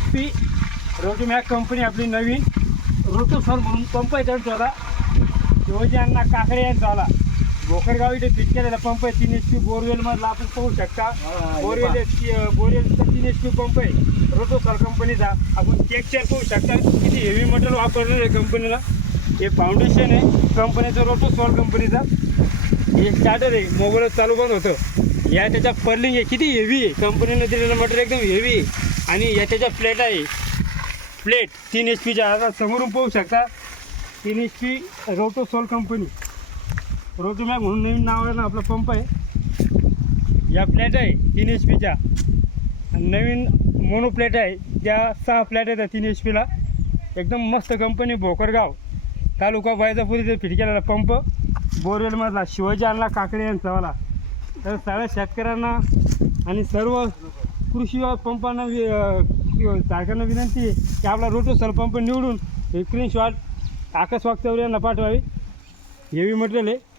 HP Rotomac company आपली नवीन रोटोसॉल म्हणून pump आहे त्यांचा शिवाजी अण्णा काकडे यांचा आला भोकरगाव इथे फिट केलेला पंप आहे 3 HP बोरवेलमधला आपण पाहू शकता बोरवेलचा 3 HP पंप आहे रोटोसॉल कंपनीचा आपण टेक्स्चर पाहू शकता किती हेवी मटेरियल वापरलेलं आहे कंपनीला हे फाउंडेशन आहे कंपनीचं रोटोसॉल कंपनीचा हे स्टार्टर आहे मोबाईल चालू बंद होतं या त्याच्या पर्लिंग आहे किती हेवी आहे कंपनीनं दिलेलं मटेरियल एकदम हेवी आहे आणि या त्याच्या प्लेट आहे प्लेट 3 HPच्या आता समोरून पाहू शकता 3 HP रोटोसॉल कंपनी रोटोमॅक म्हणून नवीन नाव आहे ना आपला पंप आहे या प्लेट आहे 3 HPच्या नवीन मोनो प्लेट आहे त्या 6 प्लेट आहेत 3 HPला एकदम मस्त कंपनी भोकरगाव तालुका वैजापूर इथे फिट केलेला पंप बोरवेलमधला शिवाजी अण्णा काकडे यांचावाला तर सगळ्या शेतकऱ्यांना आणि सर्व कृषी पंपांना सरकारनं विनंती आहे की आपला रोटोसॉल पंप निवडून स्क्रीनशॉट आकाश वागचौरे यांना पाठवावी हेवी मटेरियल आहे